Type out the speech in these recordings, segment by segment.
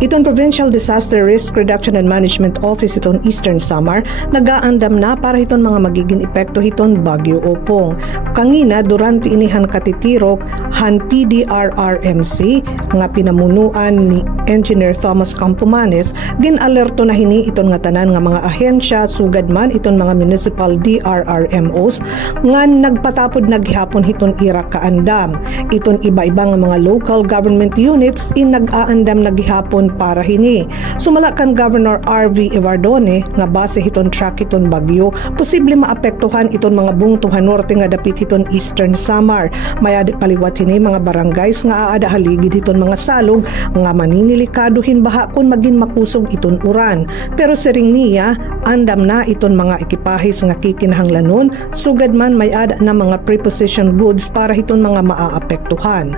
Iton Provincial Disaster Risk Reduction and Management Office iton Eastern Samar nagaandam na para iton mga magiging epekto hiton Bagyo Opong. Kangina durante inihan katitirok han PDRRMC nga pinamunuan ni Engineer Thomas Campomanes gin-alerto na hini iton nga tanan nga mga ahensya sugad man iton mga municipal DRRMOs nga nagpatapod naghihapon hiton ira kaandam. Iton iba-iba nga mga local government units in nag-aandam naghihapon para hini. Sumala kan Governor R.V. Evardone nga base hiton track hiton bagyo, posible maapektuhan iton mga bungtuhan norte nga dapit hiton Eastern Samar. Mayad paliwat hini mga barangays nga aada haligid hiton mga salog nga maninilikaduhin baha kun magin makusog iton uran. Pero siring niya, andam na iton mga ekipahis nga kikinahanglanon sugad man may ada na mga preposition goods para hiton mga maaapektuhan.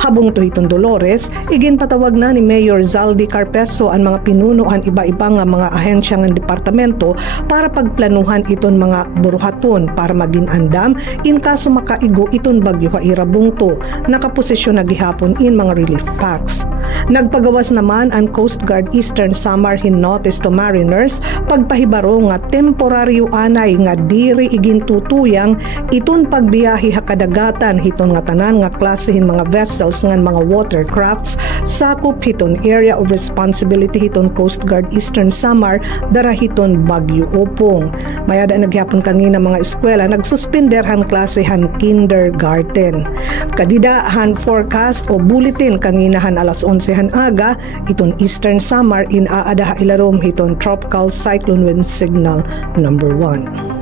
Habong to hiton Dolores, igin patawag na ni Mayor Zaldi Carpeso ang mga pinunuan iba-iba nga mga ahensya ng departamento para pagplanuhan iton mga buruhaton para maging andam in kaso makaigo iton bagyo haira bungto. Nakaposisyon na gihapon in mga relief packs. Nagpagawas naman ang Coast Guard Eastern Samar hin notice to mariners pagpahibaro nga temporaryo anay nga diri igin tutuyang iton pagbiyahe hakadagatan hiton nga tanan nga klasehin mga vessels ngan mga watercrafts sakop hiton area of responsibility hiton Coast Guard Eastern Samar dara hiton Bagyo Opong. Mayada nagyapon kangina mga eskwela nagsuspenderhan klasehan kindergarten. Kadidahan forecast o bulletin kanginahan alas 11 aga iton Eastern Samar in aada ilarom hiton tropical cyclone wind signal number 1.